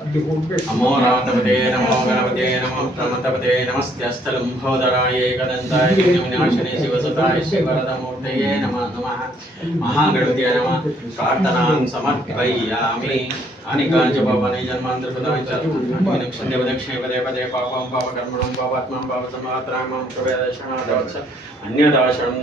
नमो रामतपते नमो गणपते नमो प्रमतपते नमस्त्यस्थलंभोदराय एकदन्ताय विघ्नविनाशिने शिवसुताय श्रीवरदमूर्तये नमः नमः महागणपते नमः प्रार्थनां समर्पयामि अनेकांच पापानि जन्मान्तरकृतानि च दक्षिणे पदे पदे पापं पापकर्मणं पापात्मं पापसमात्रामं प्रवेदशनादवत्स अन्यदाशनं